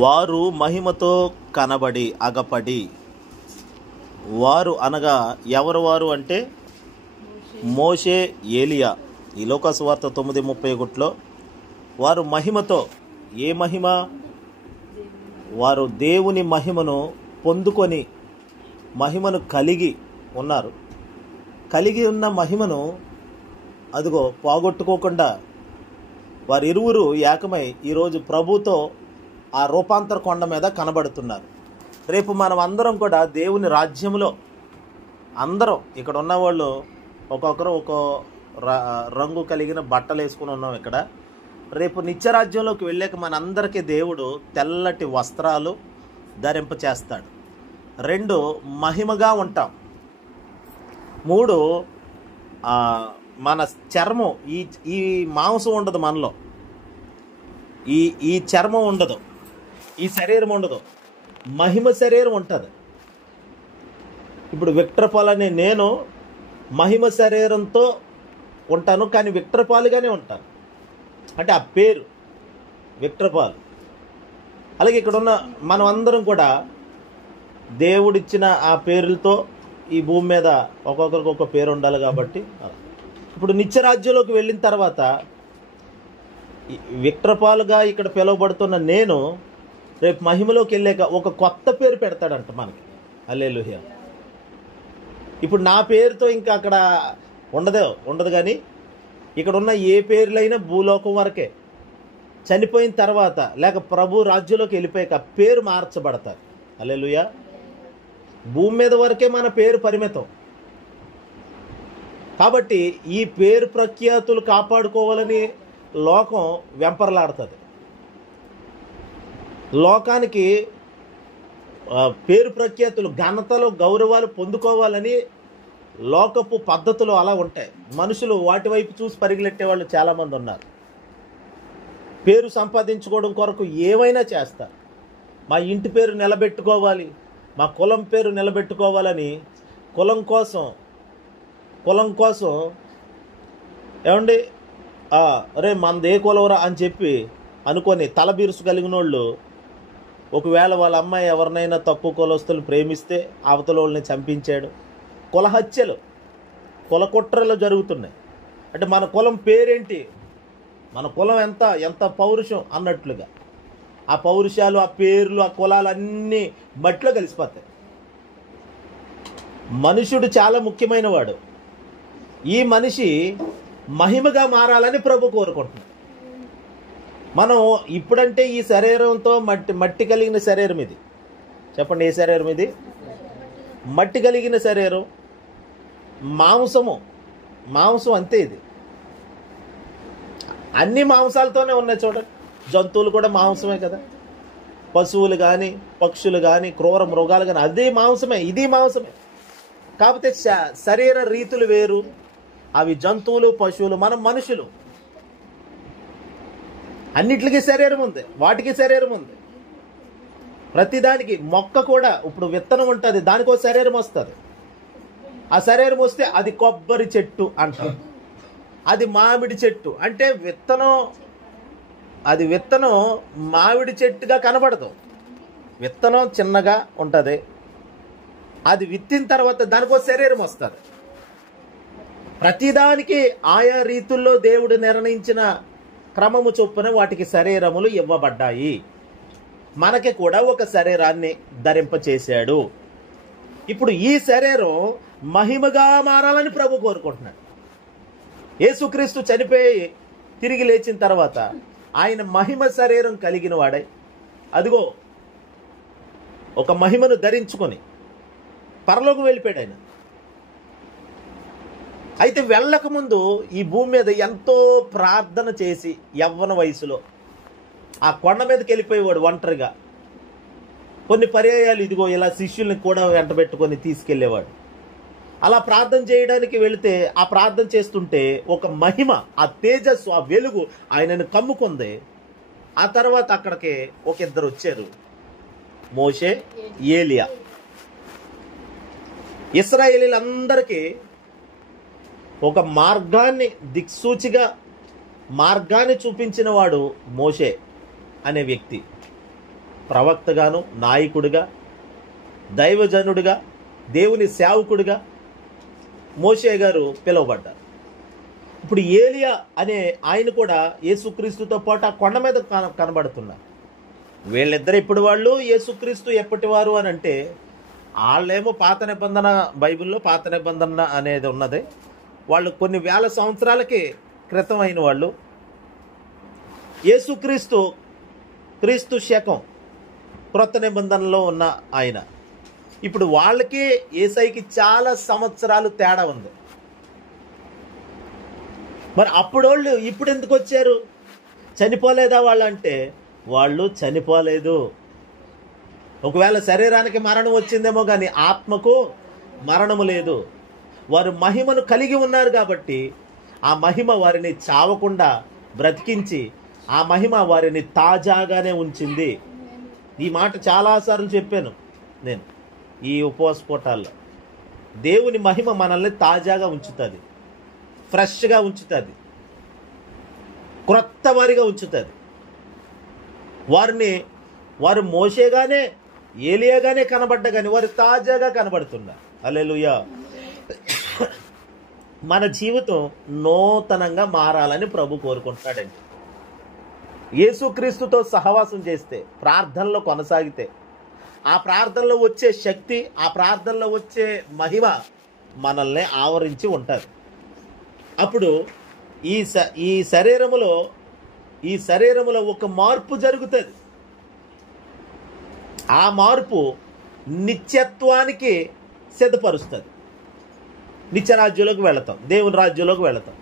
వారు మహిమతో కనబడి అగపడి. వారు అనగా ఎవరు వారు అంటే మోషే, ఏలియా. ఈ లోకాసు వార్త 9:31లో వారు మహిమతో, ఏ మహిమ? వారు దేవుని మహిమను పొందుకొని మహిమను కలిగి ఉన్నారు. కలిగి ఉన్న మహిమను అదిగో పోగొట్టుకోకుండా వారిరువురు ఏకమై ఈరోజు ప్రభుతో ఆ రూపాంతర కొండ మీద కనబడుతున్నారు. రేపు మనం అందరం కూడా దేవుని రాజ్యంలో అందరం, ఇక్కడ ఉన్నవాళ్ళు ఒక్కొక్కరు ఒక్కో రంగు కలిగిన బట్టలు వేసుకుని ఉన్నాం. ఇక్కడ రేపు నిత్యరాజ్యంలోకి వెళ్ళాక మనందరికీ దేవుడు తెల్లటి వస్త్రాలు ధరింప చేస్తాడు. 2, మహిమగా ఉంటాం. 3, మన చర్మం, ఈ మాంసం ఉండదు మనలో, ఈ చర్మం ఉండదు, ఈ శరీరం ఉండదు, మహిమ శరీరం ఉంటుంది. ఇప్పుడు విక్టర్ పాల్ అనే నేను మహిమ శరీరంతో ఉంటాను, కానీ విక్టర్ పాల్గానే ఉంటాను. అంటే ఆ పేరు విక్టర్ పాల్. అలాగే ఇక్కడ ఉన్న మనం అందరం కూడా దేవుడిచ్చిన ఆ పేర్లతో ఈ భూమి మీద ఒక్కొక్కరికి ఒక పేరు ఉండాలి. కాబట్టి ఇప్పుడు నిత్యరాజ్యంలోకి వెళ్ళిన తర్వాత విక్టర్ పాల్గా ఇక్కడ పిలువబడుతున్న నేను రేపు మహిమలోకి వెళ్ళాక ఒక కొత్త పేరు పెడతాడంట మనకి. హల్లెలూయా. ఇప్పుడు నా పేరుతో ఇంకా అక్కడ ఉండదు. కానీ ఇక్కడ ఉన్న ఏ పేర్లైనా భూలోకం వరకే, చనిపోయిన తర్వాత లేక ప్రభు రాజ్యంలోకి వెళ్ళిపోయాక పేరు మార్చబడతారు. హల్లెలూయా. భూమి మీద వరకే మన పేరు పరిమితం. కాబట్టి ఈ పేరు ప్రఖ్యాతులు కాపాడుకోవాలని లోకం వెంపర్లాడుతుంది. లోకానికి పేరు ప్రఖ్యాతులు, ఘనతలు, గౌరవాలు పొందుకోవాలని లోకపు పద్ధతులు అలా ఉంటాయి. మనుషులు వాటి వైపు చూసి పరిగెట్టే వాళ్ళు చాలామంది ఉన్నారు. పేరు సంపాదించుకోవడం కొరకు ఏమైనా చేస్తారు. మా ఇంటి పేరు నిలబెట్టుకోవాలి, మా కులం పేరు నిలబెట్టుకోవాలని కులం కోసం ఏమండి రే మనది ఏ కులవరా అని చెప్పి అనుకొని తలబిరుసు కలిగిన వాళ్ళు, ఒకవేళ వాళ్ళ అమ్మాయి ఎవరినైనా తక్కువ కులస్తులు ప్రేమిస్తే అవతల వాళ్ళని చంపించాడు. కుల హత్యలు, కుల కుట్రలు జరుగుతున్నాయి. అంటే మన కులం పేరేంటి, మన కులం ఎంత పౌరుషం అన్నట్లుగా ఆ పౌరుషాలు, ఆ పేర్లు, ఆ కులాలు అన్నీ మట్టిలో కలిసిపోతాయి. మనుషుడు చాలా ముఖ్యమైన వాడు. ఈ మనిషి మహిమగా మారాలని ప్రభు కోరుకుంటున్నాడు. మనం ఇప్పుడంటే ఈ శరీరంతో మట్టి కలిగిన శరీరం ఇది. చెప్పండి, ఏ శరీరం ఇది? మట్టి కలిగిన శరీరం, మాంసం అంతే. ఇది అన్ని మాంసాలతోనే ఉన్నాయి. చూడండి, జంతువులు కూడా మాంసమే కదా. పశువులు కానీ, పక్షులు కానీ, క్రూర మృగాలు కానీ అదే మాంసమే, ఇది మాంసమే. కాకపోతే శరీర రీతులు వేరు. అవి జంతువులు, పశువులు, మనం మనుషులు. అన్నిటికీ శరీరం ఉంది, వాటికి శరీరం ఉంది. ప్రతిదానికి, మొక్క కూడా ఇప్పుడు విత్తనం ఉంటుంది, దానికో శరీరం వస్తుంది. ఆ శరీరం వస్తే అది కొబ్బరి చెట్టు అంటారు, అది మామిడి చెట్టు. అంటే విత్తనం మామిడి చెట్టుగా కనబడదు. విత్తనం చిన్నగా ఉంటుంది, అది విత్తిన తర్వాత దానికో శరీరం వస్తుంది. ప్రతిదానికి ఆయా రీతుల్లో దేవుడు నిర్ణయించిన క్రమము చొప్పున వాటికి శరీరములు ఇవ్వబడ్డాయి. మనకి కూడా ఒక శరీరాన్ని ధరింపచేశాడు. ఇప్పుడు ఈ శరీరం మహిమగా మారాలని ప్రభు కోరుకుంటున్నాడు. యేసుక్రీస్తు చనిపోయి తిరిగి లేచిన తర్వాత ఆయన మహిమ శరీరం కలిగిన వాడై అదిగో ఒక మహిమను ధరించుకొని పరలోకం వెళ్ళిపోయాడు ఆయన. అయితే వెళ్ళక ముందు ఈ భూమి మీద ఎంతో ప్రార్థన చేసి యవ్వన వయసులో ఆ కొండ మీదకి వెళ్ళిపోయేవాడు ఒంటరిగా. కొన్ని పర్యాయాలు ఇదిగో ఇలా శిష్యుల్ని కూడా వెంటబెట్టుకొని తీసుకెళ్లేవాడు. అలా ప్రార్థన చేయడానికి వెళితే ఆ ప్రార్థన చేస్తుంటే ఒక మహిమ, ఆ తేజస్సు, ఆ వెలుగు ఆయనను కమ్ముకుంది. ఆ తర్వాత అక్కడికి ఒక ఇద్దరు వచ్చారు, మోషే, ఏలియా. ఇశ్రాయేలీలందరికీ ఒక మార్గాన్ని, దిక్సూచిగా మార్గాన్ని చూపించిన వాడు మోషే అనే వ్యక్తి. ప్రవక్తగాను, నాయకుడిగా, దైవజనుడిగా, దేవుని సేవకుడిగా మోషే గారు పిలువబడ్డారు. ఇప్పుడు ఏలియా అనే ఆయన కూడా యేసుక్రీస్తుతో పాటు ఆ కొండ మీద కనబడుతున్నారు. వీళ్ళిద్దరు ఇప్పుడు వాళ్ళు, యేసుక్రీస్తు ఎప్పటివారు అని అంటే వాళ్ళేమో పాత నిబంధన, బైబిల్లో పాత నిబంధన అనేది ఉన్నది. వాళ్ళు కొన్ని వేల సంవత్సరాలకి క్రితం అయిన వాళ్ళు. యేసుక్రీస్తు క్రీస్తు శకం క్రొత్త నిబంధనలో ఉన్న ఆయన. ఇప్పుడు వాళ్ళకి యేసయ్యకి చాలా సంవత్సరాలు తేడా ఉంది. మరి అప్పుడు వాళ్ళు ఇప్పుడు ఎందుకు వచ్చారు? చనిపోలేదా వాళ్ళు అంటే వాళ్ళు చనిపోలేదు. ఒకవేళ శరీరానికి మరణం వచ్చిందేమో కానీ ఆత్మకు మరణము లేదు. వారు మహిమను కలిగి ఉన్నారు కాబట్టి ఆ మహిమ వారిని చావకుండా బ్రతికించి ఆ మహిమ వారిని తాజాగానే ఉంచింది. ఈ మాట చాలాసార్లు చెప్పాను నేను ఈ ఉపవాస పూటాల్లో. దేవుని మహిమ మనల్ని తాజాగా ఉంచుతుంది, ఫ్రెష్గా ఉంచుతుంది, క్రొత్త వారిగా ఉంచుతుంది. వారు మోషేగానే, ఏలియాగానే కనబడ్డా కానీ వారు తాజాగా కనబడుతున్నారు. హల్లెలూయా. మన జీవితం నూతనంగా మారాలని ప్రభు కోరుకుంటున్నాడండి. యేసుక్రీస్తుతో సహవాసం చేస్తే, ప్రార్థనలో కొనసాగితే, ఆ ప్రార్థనలో వచ్చే శక్తి, ఆ ప్రార్థనలో వచ్చే మహిమ మనల్ని ఆవరించి ఉంటుంది. అప్పుడు ఈ శరీరములో ఒక మార్పు జరుగుతుంది. ఆ మార్పు నిత్యత్వానికి సిద్ధపరుస్తుంది. నిత్య రాజ్యంలోకి వెళతాం, దేవుని రాజ్యంలోకి వెళతాం.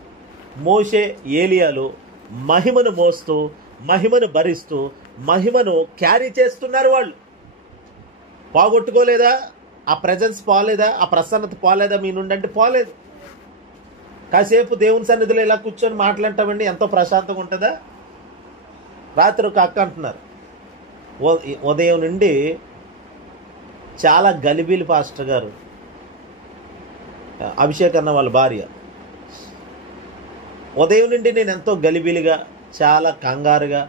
మోషే, ఏలియాలు మహిమను మోస్తూ, మహిమను భరిస్తూ, మహిమను క్యారీ చేస్తున్నారు. వాళ్ళు పోగొట్టుకోలేదా? ఆ ప్రెజెన్స్ పోలేదా? ఆ ప్రసన్నత పోలేదా మీ నుండి అంటే పోలేదు. కాసేపు దేవుని సన్నిధిలో ఇలా కూర్చొని మాట్లాడతామండి, ఎంతో ప్రశాంతంగా ఉంటుందా? రాత్రి ఒక అక్క అంటున్నారు, ఉదయం నుండి చాలా గలిబీలు పాస్టర్ గారు, అభిషేక్ అన్న వాళ్ళ భార్య, ఉదయం నుండి నేను ఎంతో గలిబీలుగా, చాలా కంగారుగా,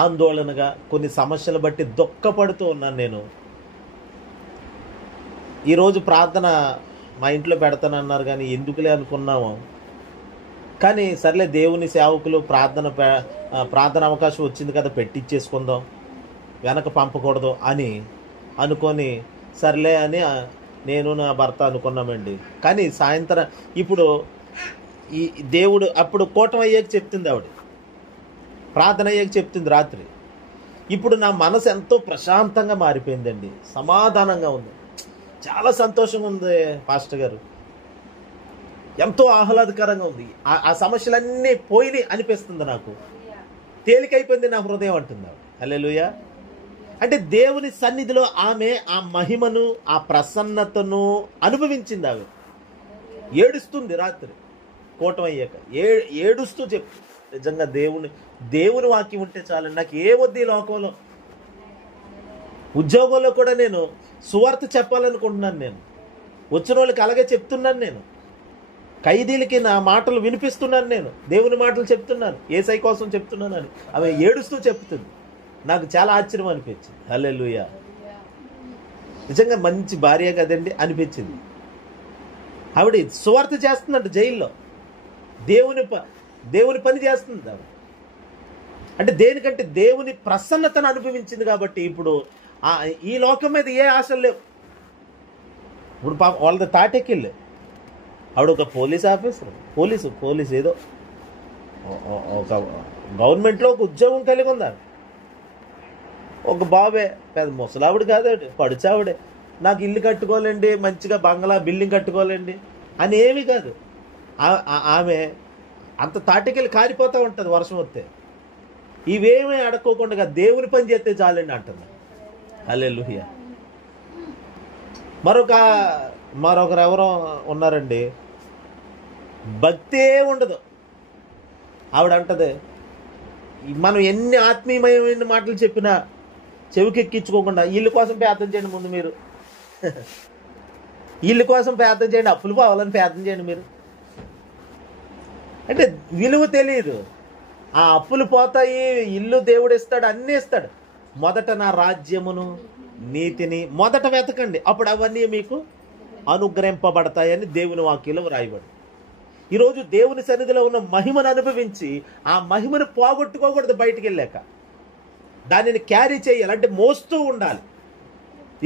ఆందోళనగా, కొన్ని సమస్యలు బట్టి దుఃఖపడుతూ ఉన్నాను. నేను ఈరోజు ప్రార్థన మా ఇంట్లో పెడతానన్నారు కానీ ఎందుకులే అనుకున్నాము. కానీ సర్లే, దేవుని సేవకులు ప్రార్థన అవకాశం వచ్చింది కదా, పెట్టించేసుకుందాం, వెనక పంపకూడదు అని అనుకొని సర్లే అని నేను నా భర్త అనుకున్నామండి. కానీ సాయంత్రం ఇప్పుడు ఈ దేవుడు అప్పుడు కూటం అయ్యాక చెప్తుంది, ఆవిడ ప్రార్థన అయ్యాక చెప్తుంది రాత్రి. ఇప్పుడు నా మనసు ఎంతో ప్రశాంతంగా మారిపోయిందండి, సమాధానంగా ఉంది, చాలా సంతోషంగా ఉంది పాస్టర్ గారు, ఎంతో ఆహ్లాదకరంగా ఉంది, ఆ సమస్యలన్నీ పోయినాయి అనిపిస్తుంది, నాకు తేలికైపోయింది నా హృదయం అంటుంది ఆవిడ. హల్లెలూయా. అంటే దేవుని సన్నిధిలో ఆమె ఆ మహిమను, ఆ ప్రసన్నతను అనుభవించింది. ఆమె ఏడుస్తుంది రాత్రి కూటం అయ్యాక, ఏడుస్తూ చెప్పు, నిజంగా దేవుని వాక్యం ఉంటే చాలండి, నాకు ఏ వద్దు ఈ లోకంలో. ఉద్యోగంలో కూడా నేను సువార్త చెప్పాలనుకుంటున్నాను. నేను వచ్చిన వాళ్ళకి అలాగే చెప్తున్నాను. నేను ఖైదీలకి నా మాటలు వినిపిస్తున్నాను, నేను దేవుని మాటలు చెప్తున్నాను, యేసయ్య కోసం చెప్తున్నాను అని ఆమె ఏడుస్తూ చెప్తుంది. నాకు చాలా ఆశ్చర్యం అనిపించింది. హల్లెలూయా. నిజంగా మంచి భార్య కదండి అనిపించింది. ఆవిడ సువార్త చేస్తుందంట జైల్లో, దేవుని పని చేస్తుంది ఆవిడ. అంటే దేనికంటే దేవుని ప్రసన్నతను అనుభవించింది కాబట్టి ఇప్పుడు ఈ లోకం మీద ఏ ఆశలు లేవు. ఇప్పుడు వాళ్ళది తాటెక్కిళ్ళే. ఆవిడ ఒక పోలీస్ ఆఫీసర్, పోలీసు ఏదో ఒక గవర్నమెంట్లో ఒక ఉద్యోగం కలిగి ఉందాడు. ఒక బాబే, పెద్ద ముసలావిడ కాదాడు, పడుచావిడే, నాకు ఇల్లు కట్టుకోవాలండి, మంచిగా బంగ్లా బిల్డింగ్ కట్టుకోవాలండి అని ఏమీ కాదు. ఆమె అంత తాటికెళ్ళి కారిపోతూ ఉంటుంది వర్షం వస్తే. ఇవేమీ అడక్కోకుండా దేవుని పని చేస్తే చాలండి అంటుంది. హల్లెలూయా. మరొకరు ఎవరో ఉన్నారండి, భక్తే ఉండదు. ఆవిడ అంటది, మనం ఎన్ని ఆత్మీయమైన మాటలు చెప్పినా చెవికెక్కించుకోకుండా ఇల్లు కోసం ప్రార్థన చేయండి. ముందు మీరు ఇల్లు కోసం ప్రార్థన చేయండి, అప్పులు పోవాలని ప్రార్థన చేయండి మీరు అంటే విలువ తెలియదు. ఆ అప్పులు పోతాయి, ఇల్లు దేవుడు ఇస్తాడు, అన్నీ ఇస్తాడు, మొదట నా రాజ్యమును నీతిని మొదట వెతకండి, అప్పుడు అవన్నీ మీకు అనుగ్రహింపబడతాయని దేవుని వాక్యంలో వ్రాయబడి. ఈరోజు దేవుని సన్నిధిలో ఉన్న మహిమను అనుభవించి ఆ మహిమను పోగొట్టుకోకూడదు. బయటికి వెళ్ళాక దానిని క్యారీ చేయాలి, అంటే మోస్తూ ఉండాలి.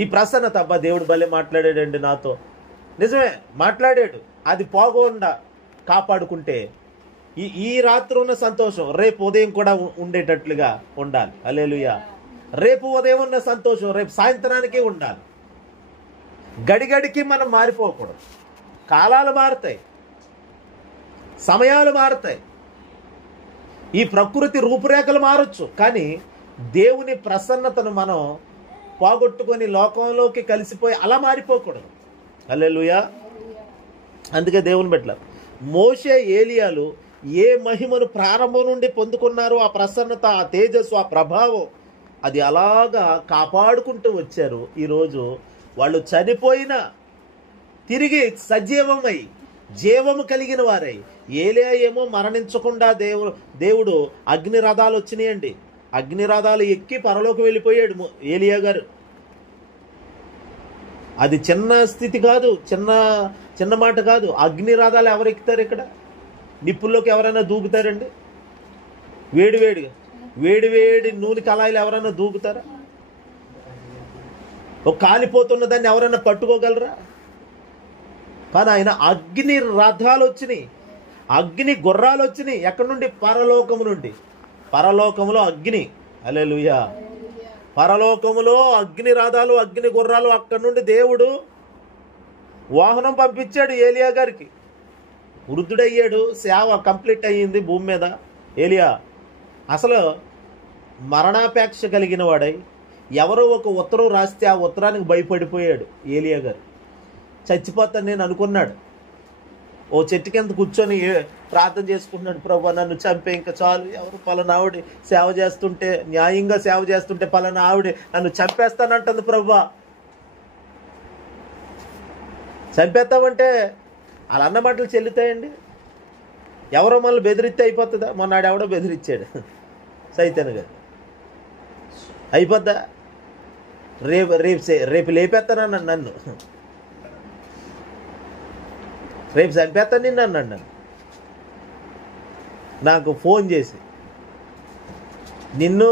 ఈ ప్రసన్నత, అబ్బా దేవుడు భలే మాట్లాడాడండి నాతో, నిజమే మాట్లాడాడు, అది పోకుండా కాపాడుకుంటే ఈ రాత్రి ఉన్న సంతోషం రేపు ఉదయం కూడా ఉండేటట్లుగా ఉండాలి. హల్లెలూయా. రేపు ఉదయం ఉన్న సంతోషం రేపు సాయంత్రానికి ఉండాలి. గడిగడికి మనం మారిపోకూడదు. కాలాలు మారుతాయి, సమయాలు మారుతాయి, ఈ ప్రకృతి రూపురేఖలు మారచ్చు, కానీ దేవుని ప్రసన్నతను మనం పోగొట్టుకొని లోకంలోకి కలిసిపోయి అలా మారిపోకూడదు. హల్లెలూయా. అందుకే దేవుని బిడ్డలారా, మోషే ఏలియాలు ఏ మహిమను ప్రారంభం నుండి పొందుకున్నారో ఆ ప్రసన్నత, ఆ తేజస్సు, ఆ ప్రభావం అది అలాగా కాపాడుకుంటూ వచ్చారు. ఈరోజు వాళ్ళు చనిపోయినా తిరిగి సజీవమై జీవము కలిగిన వారై, ఏలియా ఏమో మరణించకుండా దేవుడు అగ్ని రథాలు వచ్చినాయండి, అగ్ని రథాలు ఎక్కి పరలోకి వెళ్ళిపోయాడు ఏలియా గారు. అది చిన్న స్థితి కాదు, చిన్న మాట కాదు. అగ్ని రథాలు ఎవరు ఎక్కుతారు? ఇక్కడ నిప్పుల్లోకి ఎవరైనా దూకుతారండి? వేడి నూనె కళాయిలు ఎవరైనా దూకుతారా? ఒక కాలిపోతున్న దాన్ని ఎవరైనా పట్టుకోగలరా? కానీ ఆయన అగ్ని రథాలు వచ్చినాయి, అగ్ని గుర్రాలు వచ్చినాయి. ఎక్కడి నుండి? పరలోకము నుండి. పరలోకములో అగ్ని. హల్లెలూయా. పరలోకములో అగ్ని రథాలు, అగ్ని గుర్రాలు. అక్కడి నుండి దేవుడు వాహనం పంపించాడు ఏలియా గారికి. వృద్ధుడయ్యాడు, సేవ కంప్లీట్ అయ్యింది భూమి మీద. ఏలియా అసలు మరణాపేక్ష కలిగిన వాడై ఎవరో ఒక ఉత్తరం రాస్తే ఆ ఉత్తరానికి భయపడిపోయాడు ఏలియా గారు. చచ్చిపోతాను నేను అనుకున్నాడు. ఓ చెట్టు కింద కూర్చొని ప్రార్థన చేసుకుంటున్నాడు, ప్రభా నన్ను చంపే, ఇంకా చాలు, ఎవరు పలానా ఆవిడ సేవ చేస్తుంటే, న్యాయంగా సేవ చేస్తుంటే పలానా ఆవిడ నన్ను చంపేస్తానంటుంది, ప్రభా చంపేస్తామంటే అలా అన్న మాటలు చెల్లుతాయండి? ఎవరో మనల్ని బెదిరిస్తే అయిపోతుందా? మొన్నాడు ఎవడో బెదిరించాడు, సైతాన్ గారు. అయిపోద్దా? రేపు లేపేస్తానన్నాడు నన్ను, రేపు చంపేస్తాను నిన్ను అన్నాడు నన్ను. నాకు ఫోన్ చేసి నిన్ను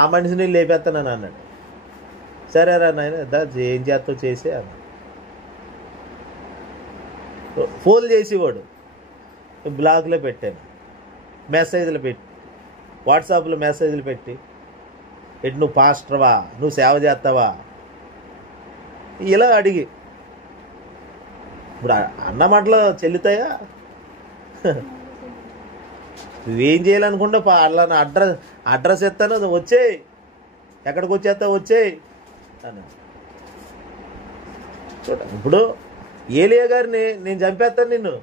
ఆ మనిషిని లేపేస్తానని అన్నాడు. సరేరా నాయన ఏం చేస్తావు చేసే అన్నాడు. ఫోన్ చేసేవాడు, బ్లాగ్లో పెట్టాను, మెసేజ్లు పెట్టి, వాట్సాప్లో మెసేజ్లు పెట్టి, ఎటు నువ్వు పాస్టర్వా, నువ్వు సేవ చేస్తావా ఇలా అడిగి. ఇప్పుడు అన్న మాటలు చెల్లుతాయా? నువ్వేం చేయాలనుకుంటా అలా నా అడ్రస్ ఇస్తాను, వచ్చేయి, ఎక్కడికి వచ్చేస్తావు వచ్చేయి అని. చూడ, ఇప్పుడు ఏలియా గారిని నేను చంపేస్తాను నిన్ను,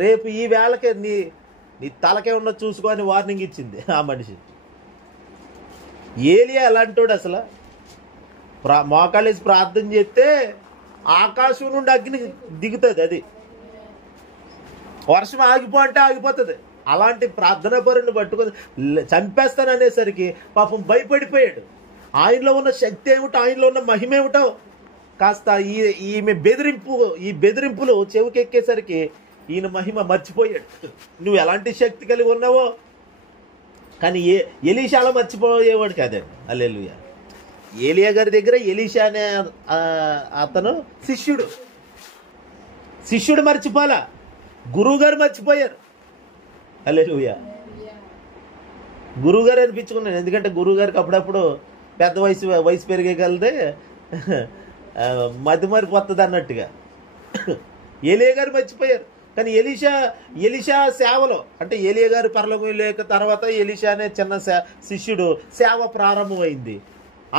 రేపు ఈ వేళకే నీ తలకే ఉన్న చూసుకొని వార్నింగ్ ఇచ్చింది ఆ మనిషి. ఏలియా ఎలాంటోడు అసలు? మోకాళ్ళేసి ప్రార్థన చేస్తే ఆకాశం నుండి అగ్ని దిగుతుంది, అది వర్షం ఆగిపో అంటే ఆగిపోతుంది. అలాంటి ప్రార్థనా పరుని పట్టుకొని చంపేస్తాను అనేసరికి పాపం భయపడిపోయాడు. ఆయనలో ఉన్న శక్తి ఏమిటో, ఆయనలో ఉన్న మహిమ ఏమిటో కాస్త ఈ బెదిరింపులు చెవికెక్కేసరికి ఈయన మహిమ మర్చిపోయాడు. నువ్వు ఎలాంటి శక్తి కలిగి ఉన్నావో. కానీ ఎలీషాలో మర్చిపోయేవాడు కాదండి. హల్లెలూయా. ఏలియా గారి దగ్గర ఎలీషా అనే అతను శిష్యుడు మర్చిపోలా, గురువు గారు మర్చిపోయారు. హల్లెలూయా. గురువు గారు అనిపించుకున్నాను, ఎందుకంటే గురువు గారికి అప్పుడప్పుడు పెద్ద వయసు పెరిగేగలదే మతిమరిపోతుంది అన్నట్టుగా. ఏలియా గారు మర్చిపోయారు. కానీ ఎలీషా సేవలో, అంటే ఏలియా గారు పరలోకం లేక తర్వాత ఎలీషా అనే చిన్న శిష్యుడు సేవ ప్రారంభమైంది.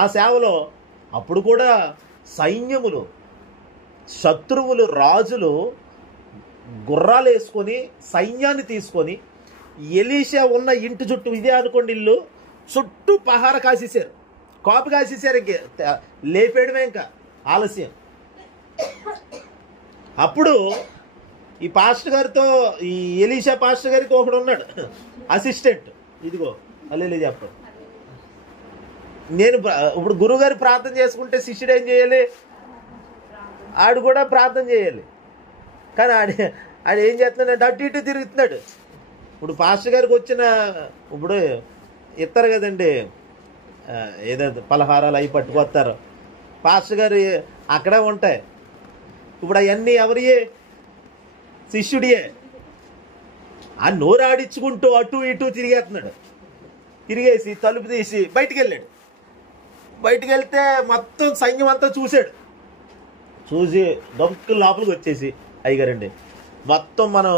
ఆ సేవలో అప్పుడు కూడా సైన్యములు, శత్రువులు, రాజులు గుర్రాలు వేసుకొని సైన్యాన్ని తీసుకొని ఎలీషా ఉన్న ఇంటి చుట్టూ, ఇదే అనుకోండి ఇల్లు చుట్టూ పహార కాసేసారు, కాపు కాసేసారు. లేపేయడమే ఇంకా ఆలస్యం. అప్పుడు ఈ పాస్టర్ గారితో, ఈ ఎలీషా పాస్టర్ గారికి ఒకడు ఉన్నాడు అసిస్టెంట్. ఇదిగో అల్లెలే చెప్పండి, ఇప్పుడు గురువుగారు ప్రార్థన చేసుకుంటే శిష్యుడు ఏం చేయాలి? ఆడు కూడా ప్రార్థన చేయాలి. కానీ ఆడు ఏం చేస్తున్నాడు? అటు ఇటు తిరుగుతున్నాడు. ఇప్పుడు పాస్టర్ గారికి వచ్చిన ఇప్పుడు ఇస్తారు కదండి, ఏదో పలహారాలు అవి పట్టుకొస్తారు. పాస్టర్ గారు అక్కడే ఉంటాయి. ఇప్పుడు అవన్నీ ఎవరియే? శిష్యుడియే. ఆ నోరు ఆడించుకుంటూ అటు ఇటు తిరిగేస్తున్నాడు. తిరిగేసి తలుపు తీసి బయటికి వెళ్ళాడు. బయటికి వెళ్తే మొత్తం సైన్యం అంతా చూశాడు. చూసి దొంగ లోపలికి వచ్చేసి, అయ్యగారండి మొత్తం మనం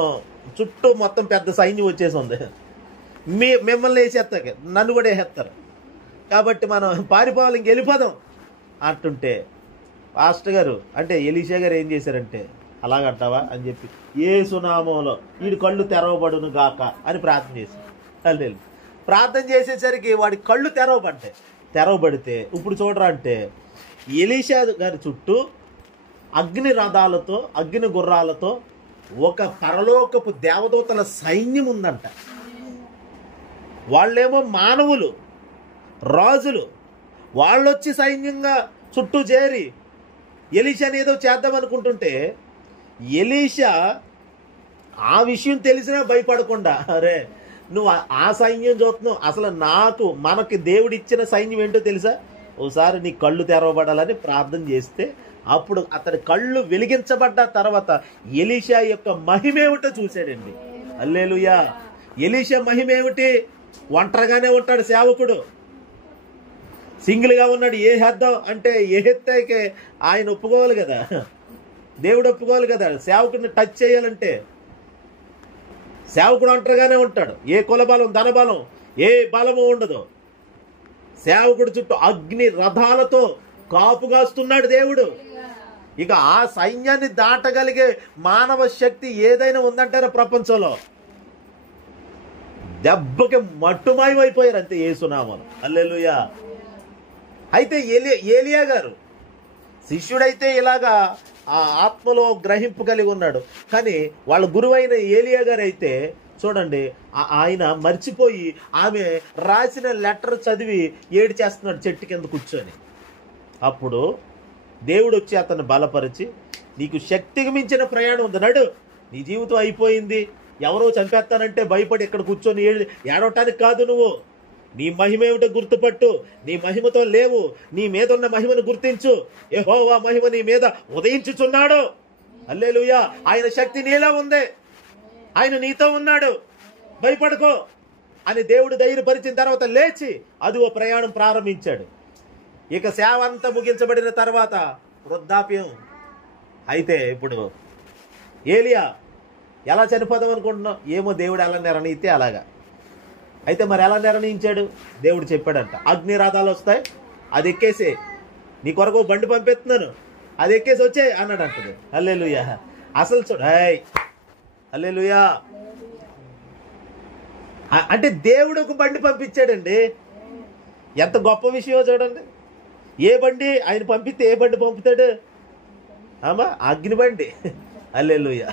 చుట్టూ మొత్తం పెద్ద సైన్యం వచ్చేసి ఉంది, మిమ్మల్ని వేసేస్తారు, నన్ను కూడా వేసేస్తారు, కాబట్టి మనం పారిపోవాలి, ఇంక వెళ్ళిపోదాం అంటుంటే పాస్టర్ గారు అంటే ఎలీషా గారు ఏం చేశారంటే, అలాగంటావా అని చెప్పి యేసు నామములో వీడి కళ్ళు తెరవబడును గాక అని ప్రార్థన చేశారు. ప్రార్థన చేసేసరికి వాడి కళ్ళు తెరవబడితే ఇప్పుడు చూడరా అంటే ఎలీషా గారి చుట్టూ అగ్ని రథాలతో అగ్ని గుర్రాలతో ఒక పరలోకపు దేవదూతల సైన్యం ఉందంట. వాళ్ళేమో మానవులు, రాజులు. వాళ్ళొచ్చి సైన్యంగా చుట్టూ చేరి ఎలీషాని ఏదో చేద్దాం అనుకుంటుంటే ఎలీషా ఆ విషయం తెలిసినా భయపడకుండా, అరే నువ్వు ఆ సైన్యం చూస్తున్నావు, అసలు మనకి దేవుడిచ్చిన సైన్యం ఏంటో తెలుసా, ఓసారి నీ కళ్ళు తెరవబడాలని ప్రార్థన చేస్తే అప్పుడు అతడి కళ్ళు వెలిగించబడ్డ తర్వాత ఎలీషా యొక్క మహిమేమిటో చూశాడండి. హల్లెలూయా. ఎలీషా మహిమేమిటి? ఒంటరిగానే ఉంటాడు సేవకుడు, సింగిల్గా ఉన్నాడు. ఏ హెద్దాం అంటే ఏ హెత్తాకే ఆయన ఒప్పుకోవాలి కదా, దేవుడు ఒప్పుకోవాలి కదా. సేవకుడిని టచ్ చేయాలంటే సేవకుడు ఒంటరిగానే ఉంటాడు. ఏ కులబలం ధనబలం ఏ బలము ఉండదు. సేవకుడు చుట్టూ అగ్ని రథాలతో కాపుగాస్తున్నాడు దేవుడు. ఇక ఆ సైన్యాన్ని దాటగలిగే మానవ శక్తి ఏదైనా ఉందంటారా ప్రపంచంలో? దెబ్బకి మట్టుమాయమైపోయారు అంతే యేసునామములో. హల్లెలూయా. అయితే ఏలియా గారు శిష్యుడైతే ఇలాగా ఆ ఆత్మలో గ్రహింపు కలిగి ఉన్నాడు. కానీ వాళ్ళ గురువైన ఏలియా గారు అయితే చూడండి, ఆయన మర్చిపోయి ఆమె రాసిన లెటర్ చదివి ఏడు చేస్తున్నాడు చెట్టు కింద కూర్చొని. అప్పుడు దేవుడు వచ్చి అతన్ని బలపరిచి, నీకు శక్తికి మించిన ప్రయాణం ఉంది, నడు, నీ జీవితం అయిపోయింది, ఎవరో చంపేస్తానంటే భయపడి ఇక్కడ కూర్చొని ఏడవటానికి కాదు, నువ్వు నీ మహిమ ఏమిటో గుర్తుపట్టు, నీ మహిమతో లేవు, నీ మీద ఉన్న మహిమను గుర్తించు, యెహోవా మహిమ నీ మీద ఉదయించుచున్నాడు. హల్లెలూయా. ఆయన శక్తి నీలో ఉంది, ఆయన నీతో ఉన్నాడు, భయపడుకో అని దేవుడు ధైర్యపరిచిన తర్వాత లేచి అదిగో ప్రయాణం ప్రారంభించాడు. ఇక సేవ అంతా ముగించబడిన తర్వాత వృద్ధాప్యం. అయితే ఇప్పుడు ఏలియా ఎలా చనిపోదాం అనుకుంటున్నావు? ఏమో దేవుడు ఎలా నిర్ణయితే అలాగా. అయితే మరి ఎలా నిర్ణయించాడు? దేవుడు చెప్పాడంట, అగ్ని రథాలు వస్తాయి, అది ఎక్కేసే, నీ కొరకు బండి పంపిస్తున్నాను, అది ఎక్కేసి వచ్చే అన్నాడు అంటది. హల్లెలూయా. అసలు చూడ, హల్లెలూయా. అంటే దేవుడు ఒక బండి పంపించాడండి. ఎంత గొప్ప విషయం చూడండి. ఏ బండి ఆయన పంపిస్తే ఏ బండి పంపుతాడు? ఆమా అగ్ని బండి. హల్లెలూయా.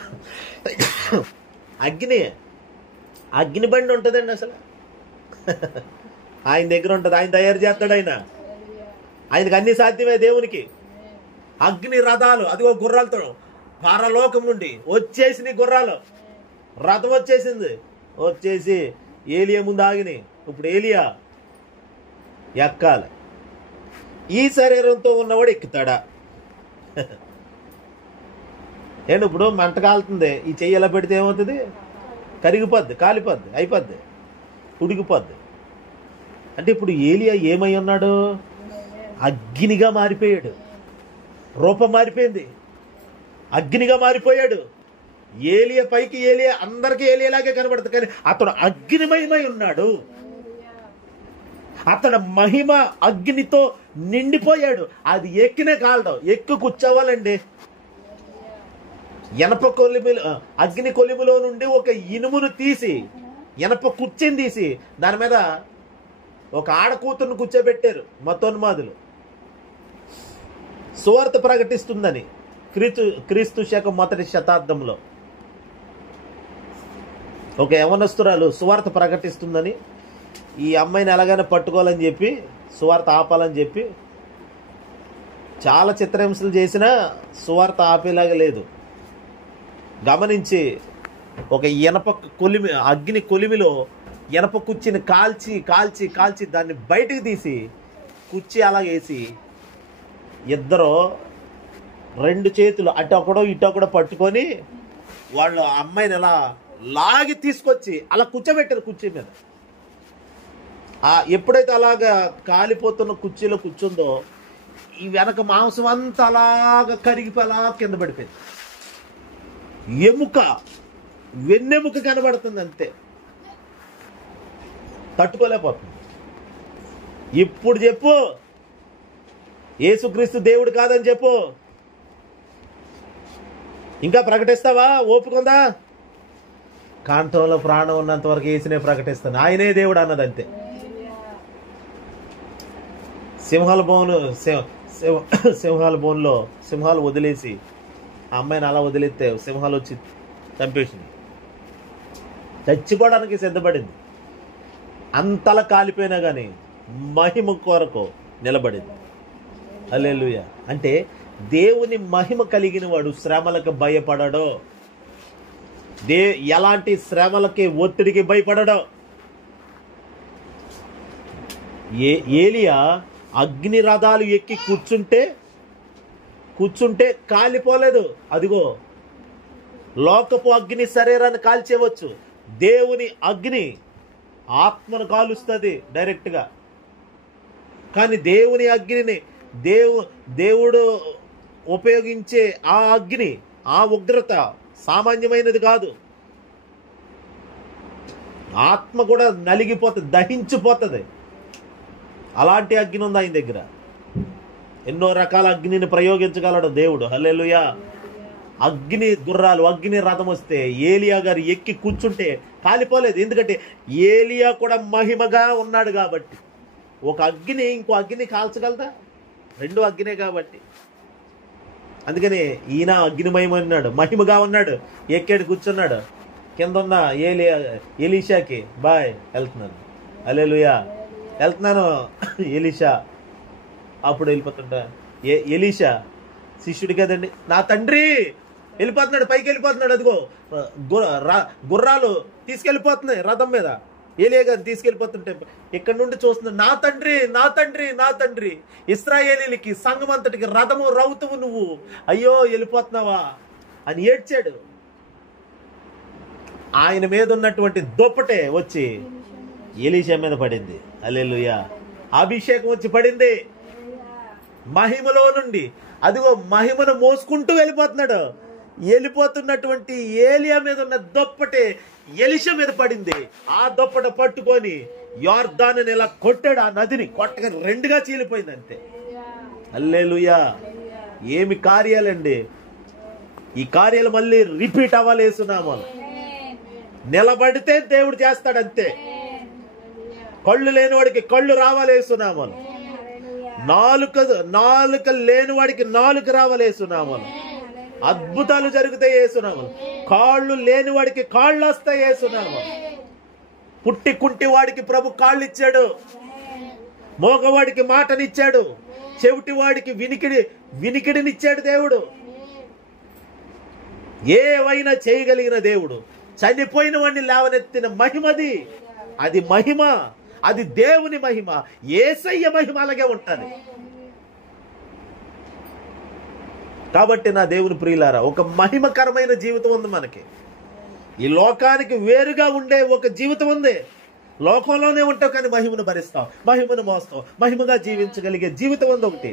అగ్ని బండి ఉంటుందండి. అసలు ఆయన దగ్గర ఉంటుంది, ఆయన తయారు చేస్తాడు. ఆయనకి అన్ని సాధ్యమే దేవునికి. అగ్ని రథాలు, అదిగో గుర్రాలతో పరలోకం నుండి వచ్చేసి గుర్రాలు, రథం వచ్చేసింది, వచ్చేసి ఏలియా ముందు ఆగిని. ఇప్పుడు ఏలియా ఎక్కాలి. ఈ శరీరంతో ఉన్నవాడు ఎక్కుతాడా? ఏంటి ఇప్పుడు మంట కాలుతుంది, ఈ చెయ్యి ఎలా పెడితే ఏమవుతుంది? కరిగిపోద్ది, కాలిపోద్ది, అయిపోద్ది, ఉడికిపోద్ది. అంటే ఇప్పుడు ఏలియా ఏమై ఉన్నాడు? అగ్నిగా మారిపోయాడు. రూపం మారిపోయింది, అగ్నిగా మారిపోయాడు. ఏలియా పైకి ఏలియా, అందరికీ ఏలియాలాగే కనబడుతుంది, కానీ అతడు అగ్నిమయమై ఉన్నాడు. అతడు మహిమ అగ్నితో నిండిపోయాడు. అది ఎక్కినే కాలడం, ఎక్కు కూర్చోవాలండి. ఎనప కొలిమిలో, అగ్ని కొలిమిలో నుండి ఒక ఇనుమును తీసి, ఎనప కుర్చీని తీసి దాని మీద ఒక ఆడకూతురును కూర్చోబెట్టారు మతోన్మాదులు. సువార్త ప్రకటిస్తుందని క్రీస్తు శకం మొదటి శతాబ్దంలో ఒక యవనస్తురాలు సువార్త ప్రకటిస్తుందని ఈ అమ్మాయిని ఎలాగైనా పట్టుకోవాలని చెప్పి సువార్త ఆపాలని చెప్పి చాలా చిత్రహింసలు చేసినా సువార్త ఆపేలాగా లేదు. గమనించి ఒక ఇనప కొలిమి, అగ్ని కొలిమిలో ఇనప కుర్చీని కాల్చి కాల్చి కాల్చి దాన్ని బయటికి తీసి కుర్చీ అలాగేసి ఇద్దరు రెండు చేతులు అటొకడో ఇటొకడో పట్టుకొని వాళ్ళు ఆ అమ్మాయిని అలా లాగి తీసుకొచ్చి అలా కూర్చోబెట్టారు కుర్చీ మీద. ఎప్పుడైతే అలాగా కాలిపోతున్న కుర్చీలో కూర్చుందో ఈ వెనక మాంసం అంతా అలాగా కరిగిపోయి అలా కింద పడిపోయింది. ఎముక, వెన్నెముక కనబడుతుంది అంతే, తట్టుకోలేకపోతుంది. ఇప్పుడు చెప్పు, యేసుక్రీస్తు దేవుడు కాదని చెప్పు. ఇంకా ప్రకటిస్తావా? ఓపుకుందా? కాంటంలో ప్రాణం ఉన్నంత వరకు యేసునే ప్రకటిస్తాను, ఆయనే దేవుడు అన్నది అంతే. సింహాల బోన్లో సింహాలు వదిలేసి ఆ అమ్మాయిని అలా వదిలేస్తే సింహాలు వచ్చి చంపేసింది. చచ్చిపోవడానికి సిద్ధపడింది. అంతలా కాలిపోయినా కానీ మహిమ కొరకు నిలబడింది. హల్లెలూయా. అంటే దేవుని మహిమ కలిగిన వాడు శ్రమలకు భయపడడో, ఎలాంటి శ్రమలకి ఒత్తిడికి భయపడడో. ఏలియా అగ్ని రథాలు ఎక్కి కూర్చుంటే కాలిపోలేదు. అదిగో లోకపు అగ్ని శరీరాన్ని కాల్చేవచ్చు, దేవుని అగ్ని ఆత్మను కాలుస్తుంది డైరెక్ట్గా. కానీ దేవుని అగ్నిని దేవుడు ఉపయోగించే ఆ అగ్ని, ఆ ఉగ్రత సామాన్యమైనది కాదు. ఆత్మ కూడా నలిగిపోతుంది, దహించిపోతుంది. అలాంటి అగ్ని ఉంది ఆయన దగ్గర. ఎన్నో రకాల అగ్నిని ప్రయోగించగలడు దేవుడు. హల్లెలూయా. అగ్ని గుర్రాలు, అగ్ని రథం వస్తే ఏలియా గారు ఎక్కి కూర్చుంటే కాలిపోలేదు. ఎందుకంటే ఏలియా కూడా మహిమగా ఉన్నాడు కాబట్టి. ఒక అగ్ని ఇంకో అగ్ని కాల్చగలదా? రెండు అగ్నే కాబట్టి. అందుకని ఈయన అగ్నిమయం ఉన్నాడు, మహిమగా ఉన్నాడు, ఎక్కాడు, కూర్చున్నాడు. కింద ఉన్న ఎలీషాకి బాయ్ వెళ్తున్నాను, హల్లెలూయా వెళ్తున్నాను ఎలీషా. అప్పుడు వెళ్ళిపోతుంటా. ఎలీషా శిష్యుడి కదండి, నా తండ్రి వెళ్ళిపోతున్నాడు, పైకి వెళ్ళిపోతున్నాడు. అదిగో గుర్రాలు తీసుకెళ్ళిపోతున్నాయి రథం మీద. ఏలియా గారిని తీసుకెళ్ళిపోతుంటే ఇక్కడ నుండి చూస్తున్నాడు, నా తండ్రి, నా తండ్రి, నా తండ్రి, ఇశ్రాయేలీలకి సంఘం అంతటికి రథము రౌతువు నువ్వు, అయ్యో వెళ్ళిపోతున్నావా అని ఏడ్చాడు. ఆయన మీద ఉన్నటువంటి దుప్పటే వచ్చి ఎలీషా మీద పడింది. హల్లెలూయా. అభిషేకం వచ్చి పడింది మహిమలో నుండి. అదిగో మహిమను మోసుకుంటూ వెళ్ళిపోతున్నాడు. వెళ్ళిపోతున్నటువంటి ఏలియా మీద ఉన్న దుప్పటే ఎలీషా మీద పడింది. ఆ దుప్పట పట్టుకొని యోర్దానుని ఇలా కొట్టాడు. ఆ నదిని కొట్టగా రెండుగా చీలిపోయింది అంతే. హల్లెలూయా. ఏమి కార్యాలండి! ఈ కార్యాలు మళ్ళీ రిపీట్ అవ్వాలి. యేసునామములో నిలబడితే దేవుడు చేస్తాడంతే. కళ్ళు లేనివాడికి కళ్ళు రావాలి. యేసునామములో నాలుక లేనివాడికి నాలుక రావాలి. యేసునామములో అద్భుతాలు జరుగుతాయి. యేసునామములో కాళ్ళు లేనివాడికి కాళ్ళు వస్తాయి. యేసునామములో పుట్టి కుంటి వాడికి ప్రభు కాళ్ళు ఇచ్చాడు, మోగవాడికి మాటనిచ్చాడు, చెవిటి వాడికి వినికిడినిచ్చాడు దేవుడు. ఏవైనా చేయగలిగిన దేవుడు. చనిపోయిన వాడిని లేవనెత్తిన మహిమది. అది మహిమ, అది దేవుని మహిమ. యేసయ్య మహిమ అలాగే ఉంటుంది. కాబట్టి నా దేవుని ప్రియులారా, ఒక మహిమకరమైన జీవితం ఉంది మనకి. ఈ లోకానికి వేరుగా ఉండే ఒక జీవితం ఉంది. లోకంలోనే ఉంటావు కానీ మహిమను భరిస్తావు, మహిమను మోస్తావు, మహిమగా జీవించగలిగే జీవితం ఉంది. ఒకటి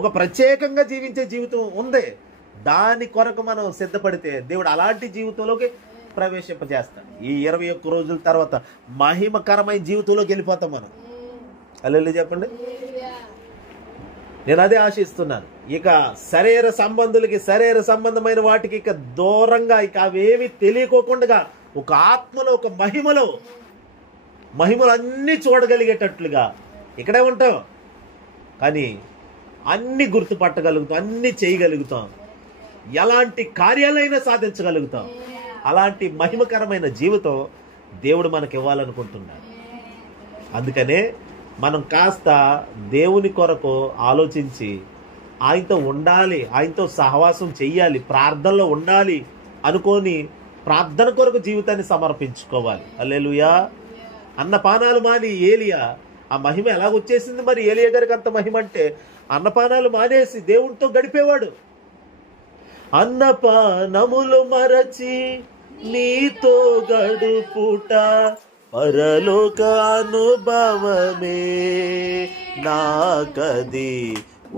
ఒక ప్రత్యేకంగా జీవించే జీవితం ఉంది. దాని కొరకు మనం సిద్ధపడితే దేవుడు అలాంటి జీవితంలోకి ప్రవేశింపజేస్తాడు. ఈ 21 రోజుల తర్వాత మహిమకరమైన జీవితంలోకి వెళ్ళిపోతాం మనం. హల్లెలూయా చెప్పండి. నేను అదే ఆశిస్తున్నాను. ఇక శరీర సంబంధులకి, శరీర సంబంధమైన వాటికి ఇక దూరంగా, ఇక అవేమి తెలియకోకుండా ఒక ఆత్మలో, ఒక మహిమలో అన్నీ చూడగలిగేటట్లుగా ఇక్కడే ఉంటాం. కానీ అన్ని గుర్తుపట్టగలుగుతాం, అన్ని చేయగలుగుతాం, ఎలాంటి కార్యాలైనా సాధించగలుగుతాం. అలాంటి మహిమకరమైన జీవితం దేవుడు మనకి ఇవ్వాలనుకుంటున్నాడు. అందుకనే మనం కాస్త దేవుని కొరకు ఆలోచించి ఆయనతో ఉండాలి, ఆయనతో సహవాసం చెయ్యాలి, ప్రార్థనలో ఉండాలి అనుకొని ప్రార్థన కొరకు జీవితాన్ని సమర్పించుకోవాలి. హల్లెలూయా. అన్నపానాలు మాని ఏలియా, ఆ మహిమ ఎలాగొచ్చేసింది మరి ఏలియా గారికి అంత మహిమ అంటే? అన్నపానాలు మానేసి దేవునితో గడిపేవాడు. అన్నపానములు మరచి నీతో గడుపుట పరలోక అనుభవమే, నాకది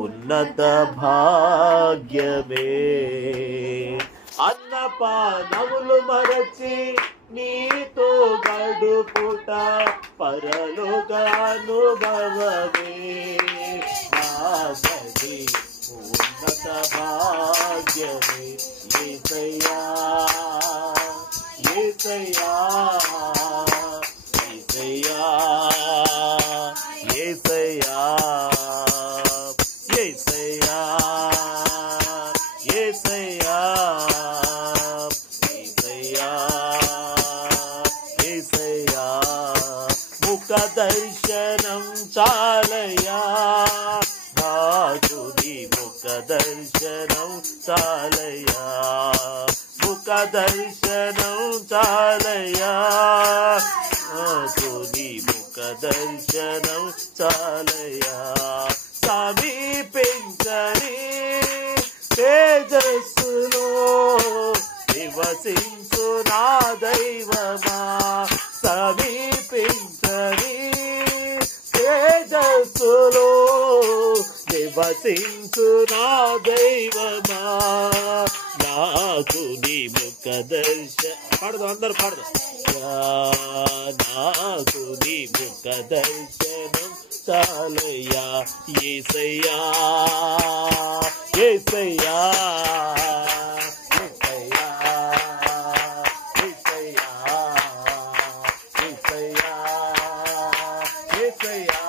ఉన్నత భాగ్యమే. అన్నపానములు మరచి నీతో గడుపుట పరలోక అనుభవమే, నాకది ఉన్నత భాగ్యమే. యేసయ్యా యేసయ్యా యేసయ్యా యేసయ్యా యేసయ్యా యేసయ్యా యేసయ్యా యేసయ్యా. ముఖ దర్శనం చాలయ్యా నాకు, నీ ముఖ దర్శనం చాలయ్యా, ముఖ దర్శనం చాలయ్యా నాకు, నీ ముఖ దర్శనం చాలయ్యా. సమీపించని తేజస్సులో నివసించు నా దైవమా, సమీపించని తేజస్సులో నివసించు నా దైవమా, నాకు నీ ముఖ పాడదు, అందరూ పాడదు. నాకు నీ ముఖ దర్శనం చాలయ్యా. యేసయ్యా యేసయ్యా యేసయ్యా యేసయ్యా యేసయ్యా యేసయ్యా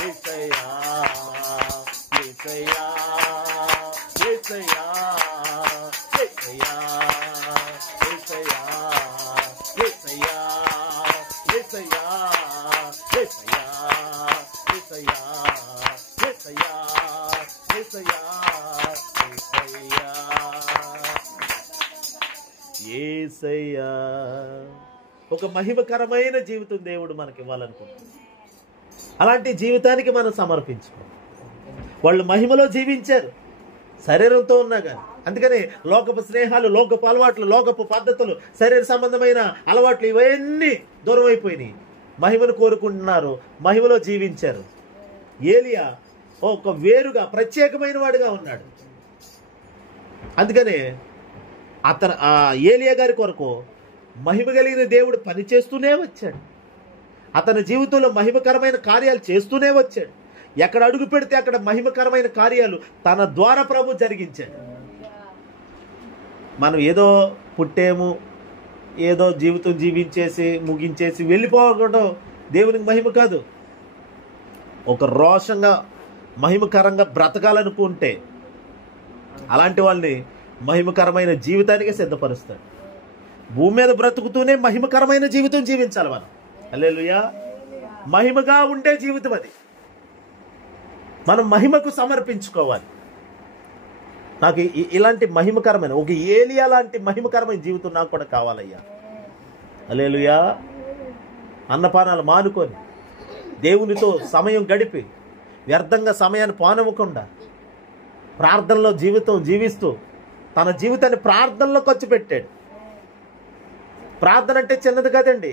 యేసయ్యా యేసయ్యా యేసయ్యా యేసయ్యా యేసయ్యా యేసయ్యా యేసయ్యా యేసయ్యా యేసయ్యా యేసయ్యా యేసయ్యా యేసయ్యా యేసయ్యా. ఒక మహిమకరమైన జీవితం దేవుడు మనకి ఇవ్వాలనుకుంటున్నాడు. అలాంటి జీవితానికి మనం సమర్పించుకోవాలి. వాళ్ళు మహిమలో జీవించారు శరీరంతో ఉన్నాగా. అందుకని లోకపు స్నేహాలు, లోకపు అలవాట్లు, లోకపు పద్ధతులు, శరీర సంబంధమైన అలవాట్లు ఇవన్నీ దూరం అయిపోయినాయి. మహిమను కోరుకుంటున్నారు, మహిమలో జీవించారు. ఏలియా ఒక వేరుగా ప్రత్యేకమైన వాడిగా ఉన్నాడు. అందుకనే ఆ ఏలియా గారి కొరకు మహిమ కలిగిన దేవుడు పనిచేస్తూనే వచ్చాడు. అతని జీవితంలో మహిమకరమైన కార్యాలు చేస్తూనే వచ్చాడు. ఎక్కడ అడుగు పెడితే అక్కడ మహిమకరమైన కార్యాలు తన ద్వారా ప్రభు జరిగించాడు. మనం ఏదో పుట్టేము, ఏదో జీవితం జీవించేసి ముగించేసి వెళ్ళిపోవడం దేవునికి మహిమ కాదు. ఒక రోషంగా మహిమకరంగా బ్రతకాలనుకుంటే అలాంటి వాళ్ళని మహిమకరమైన జీవితానికి సిద్ధపరుస్తాడు. భూమి మీద బ్రతుకుతూనే మహిమకరమైన జీవితం జీవించాలి మనం. హల్లెలూయా. మహిమగా ఉండే జీవితం అది. మనం మహిమకు సమర్పించుకోవాలి. నాకు ఇలాంటి మహిమకరమైన, ఒక ఏలియా లాంటి మహిమకరమైన జీవితం నాకు కూడా కావాలయ్యా. హల్లెలూయా. అన్నపానాలు మానుకొని దేవునితో సమయం గడిపి వ్యర్థంగా సమయాన్ని పానవ్వకుండా ప్రార్థనలో జీవితం జీవిస్తూ తన జీవితాన్ని ప్రార్థనలో ఖర్చు పెట్టాడు. ప్రార్థన అంటే చిన్నది కదండి.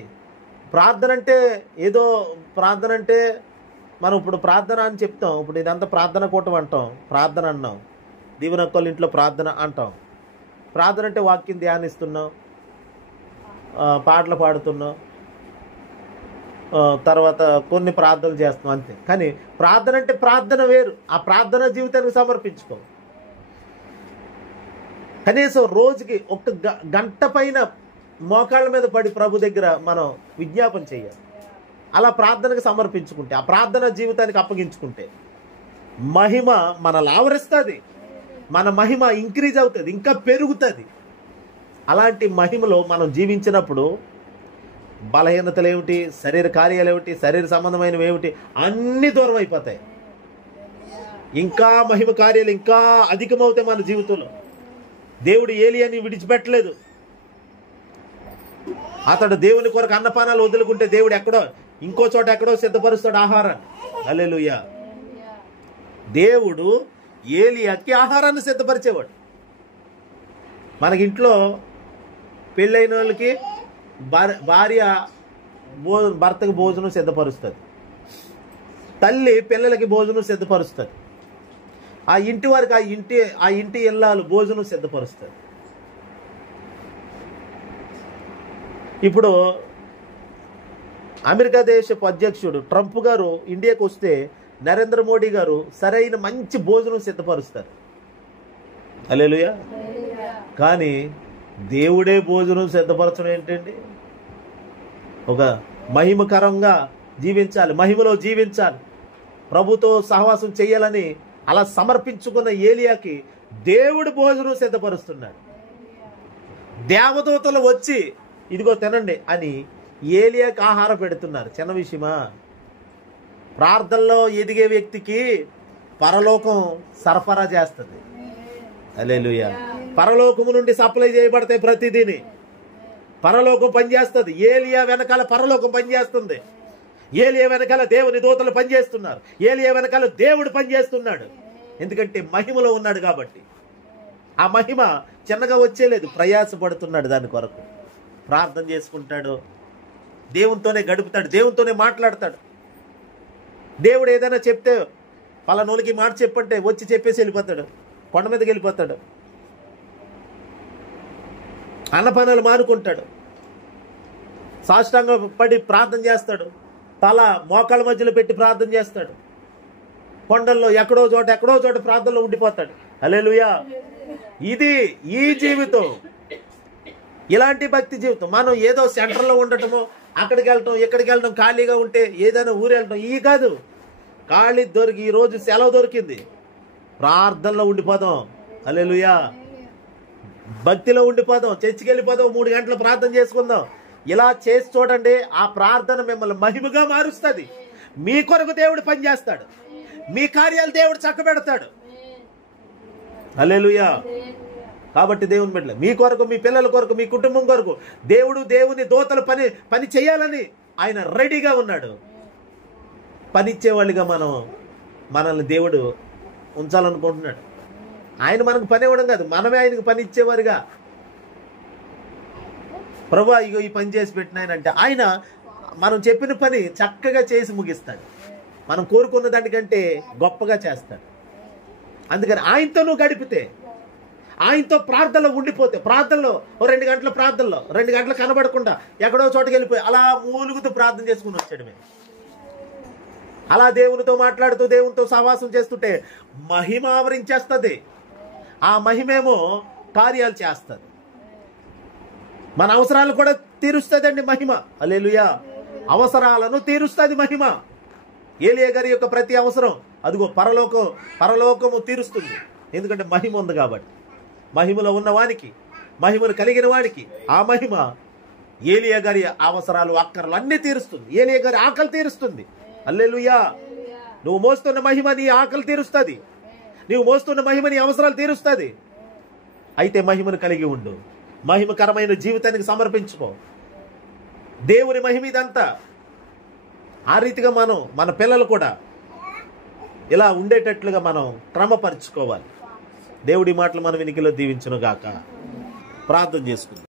ప్రార్థన అంటే ఏదో, ప్రార్థన అంటే మనం ఇప్పుడు ప్రార్థన అని చెప్తాం. ఇప్పుడు ఇదంతా ప్రార్థన కూటం అంటాం, ప్రార్థన అన్నాం. దీవెనక్కల ఇంట్లో ప్రార్థన అంటాం. ప్రార్థన అంటే వాక్యం ధ్యానిస్తున్నాం, పాటలు పాడుతున్నాం, తర్వాత కొన్ని ప్రార్థనలు చేస్తున్నాం అంతే. కానీ ప్రార్థన అంటే ప్రార్థన వేరు. ఆ ప్రార్థన జీవితానికి సమర్పించుకో. కనీసం రోజుకి ఒక గంట పైన మోకాళ్ళ మీద పడి ప్రభు దగ్గర మనం విజ్ఞాపన చేయాలి. అలా ప్రార్థనకు సమర్పించుకుంటే, ఆ ప్రార్థన జీవితానికి అప్పగించుకుంటే మహిమ మనల్ని ఆవరిస్తుంది. మన మహిమ ఇంక్రీజ్ అవుతుంది, ఇంకా పెరుగుతుంది. అలాంటి మహిమలో మనం జీవించినప్పుడు బలహీనతలు ఏమిటి, శరీర కార్యాలు ఏమిటి, శరీర సంబంధమైనవి ఏమిటి, అన్నీ దూరం అయిపోతాయి. ఇంకా మహిమ కార్యాలు ఇంకా అధికమవుతాయి మన జీవితంలో. దేవుడు ఏలియాని విడిచిపెట్టలేదు. అతడు దేవుని కొరకు అన్నపానాలు వదులుకుంటే దేవుడు ఎక్కడో ఇంకో చోట ఎక్కడో సిద్ధపరుస్తాడు ఆహారాన్ని. హల్లెలూయా. దేవుడు ఏలియాకి ఆహారాన్ని సిద్ధపరిచేవాడు. మనకింట్లో పెళ్ళైన వాళ్ళకి భార్య భర్తకు భోజనం సిద్ధపరుస్తుంది, తల్లి పిల్లలకి భోజనం సిద్ధపరుస్తుంది, ఆ ఇంటి వారికి ఆ ఇంటి ఇల్లాలు భోజనం సిద్ధపరుస్తుంది. ఇప్పుడు అమెరికా దేశపు అధ్యక్షుడు ట్రంప్ గారు ఇండియాకు వస్తే నరేంద్ర మోడీ గారు సరైన మంచి భోజనం సిద్ధపరుస్తారు. హల్లెలూయా. కానీ దేవుడే భోజనం సిద్ధపరచడం ఏంటండి? ఒక మహిమకరంగా జీవించాలి, మహిమలో జీవించాలి, ప్రభుతో సహవాసం చేయాలని అలా సమర్పించుకున్న ఏలియాకి దేవుడు భోజనం సిద్ధపరుస్తున్నాడు. దేవదూతలు వచ్చి ఇదిగో తినండి అని ఏలియాకి ఆహారం పెడుతున్నారు. చిన్న విషయమా? ప్రార్థనలో ఎదిగే వ్యక్తికి పరలోకం సరఫరా చేస్తుంది. హల్లెలూయా. పరలోకము నుండి సప్లై చేయబడతాయి ప్రతిదీని. పరలోకం పనిచేస్తుంది. ఏలియా వెనకాల పరలోకం పనిచేస్తుంది. ఏలియా వెనకాల దేవుని దూతలు పనిచేస్తున్నారు. ఏలియా వెనకాల దేవుడు పనిచేస్తున్నాడు. ఎందుకంటే మహిమలో ఉన్నాడు కాబట్టి. ఆ మహిమ చిన్నగా వచ్చేలేదు, ప్రయాసపడుతున్నాడు దాని కొరకు. ప్రార్థన చేసుకుంటాడు, దేవునితోనే గడుపుతాడు, దేవునితోనే మాట్లాడతాడు. దేవుడు ఏదైనా చెప్తే పలానోళ్ళకి మాట చెప్పంటే వచ్చి చెప్పేసి వెళ్ళిపోతాడు, కొండ మీదకి వెళ్ళిపోతాడు, అన్నపానాలు మానుకుంటాడు, సాష్టాంగ పడి ప్రార్థన చేస్తాడు, తల మోకాళ్ళ మధ్యలో పెట్టి ప్రార్థన చేస్తాడు, కొండల్లో ఎక్కడో చోట ప్రార్థనలో ఉండిపోతాడు. హల్లెలూయా. ఇది ఈ జీవితం, ఇలాంటి భక్తి జీవితం. మనం ఏదో సెంటర్లో ఉండటము, అక్కడికి వెళ్ళటం ఇక్కడికి వెళ్ళటం, ఖాళీగా ఉంటే ఏదైనా ఊరు వెళ్ళటం ఈ కాదు. ఖాళీ దొరికి ఈరోజు సెలవు దొరికింది, ప్రార్థనలో ఉండిపోదాం. హల్లెలూయా. భక్తిలో ఉండిపోదాం, చర్చికి వెళ్ళిపోదాం, 3 గంటలు ప్రార్థన చేసుకుందాం. ఇలా చేసి చూడండి, ఆ ప్రార్థన మిమ్మల్ని మహిమగా మారుస్తుంది. మీ కొరకు దేవుడు పనిచేస్తాడు, మీ కార్యాలు దేవుడు చక్కబెడతాడు. హల్లెలూయా. కాబట్టి దేవుని బిడ్డలు, మీ కొరకు, మీ పిల్లల కొరకు, మీ కుటుంబం కొరకు దేవుని దూతలు పని చేయాలని ఆయన రెడీగా ఉన్నాడు. పనిచ్చేవాళ్ళుగా మనల్ని దేవుడు ఉంచాలనుకుంటున్నాడు. ఆయన మనకు పని ఇవ్వడం కాదు, మనమే ఆయనకు పని ఇచ్చేవారుగా. ప్రభువా ఇగో ఈ పని చేసి పెట్టినాయనంటే ఆయన మనం చెప్పిన పని చక్కగా చేసి ముగిస్తాడు. మనం కోరుకున్న దానికంటే గొప్పగా చేస్తాడు. అందుకని ఆయనతో నువ్వు గడిపితే, ఆయనతో ప్రార్థనలో ఉండిపోతే, ప్రార్థనలో 2 గంటల ప్రార్థనలో 2 గంటలు కనబడకుండా ఎక్కడో చోటుకి వెళ్ళిపోయి అలా మూలుగుతూ ప్రార్థన చేసుకుని వచ్చాడు. అలా దేవునితో మాట్లాడుతూ దేవునితో సహవాసం చేస్తుంటే మహిమ ఆవరించేస్తుంది. ఆ మహిమేమో కార్యాలు చేస్తుంది, మన అవసరాలు కూడా తీరుస్తుందండి మహిమ. హల్లెలూయా. అవసరాలను తీరుస్తుంది మహిమ. ఏలియా గారి యొక్క ప్రతి అవసరం అదిగో పరలోకము తీరుస్తుంది. ఎందుకంటే మహిమ ఉంది కాబట్టి. మహిమలో ఉన్న వానికి, మహిమను కలిగిన వానికి ఆ మహిమ ఏలియా గారి అవసరాలు అక్కర్లు అన్నీ తీరుస్తుంది. ఏలియా గారి ఆకలి తీరుస్తుంది. హల్లెలూయా. నువ్వు మోస్తున్న మహిమ నీ ఆకలి తీరుస్తుంది, నువ్వు మోస్తున్న మహిమ నీ అవసరాలు తీరుస్తుంది. అయితే మహిమను కలిగి ఉండు, మహిమకరమైన జీవితానికి సమర్పించుకో. దేవుని మహిమ ఇదంతా. ఆ రీతిగా మన పిల్లలు కూడా ఇలా ఉండేటట్లుగా మనం క్రమపరుచుకోవాలి. దేవుడి మాటలు మన వెనుకలో దీవించును గాక. ప్రార్థన చేసుకుందాం.